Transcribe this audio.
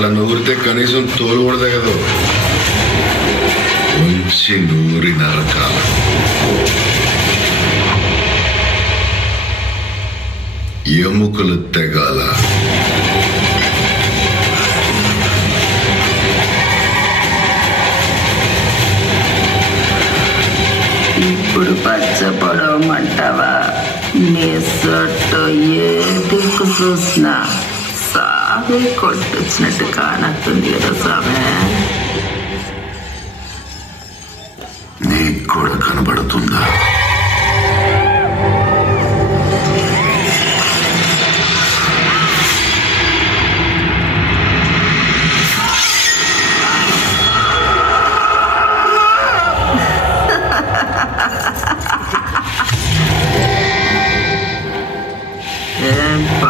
అట్లా నూరితే కనీసం తోలు కూడా తగదు. ఉంచి నూరి నరకాల. ఎముకలు తెగాల. ఇప్పుడు పచ్చపడవమంటావా? నీ సొట్టు ఏ దిక్కు చూసినా సాగి కొట్టొచ్చినట్టు కానట్టుంది కదా సామె. నీకు కూడా కనబడుతుందా?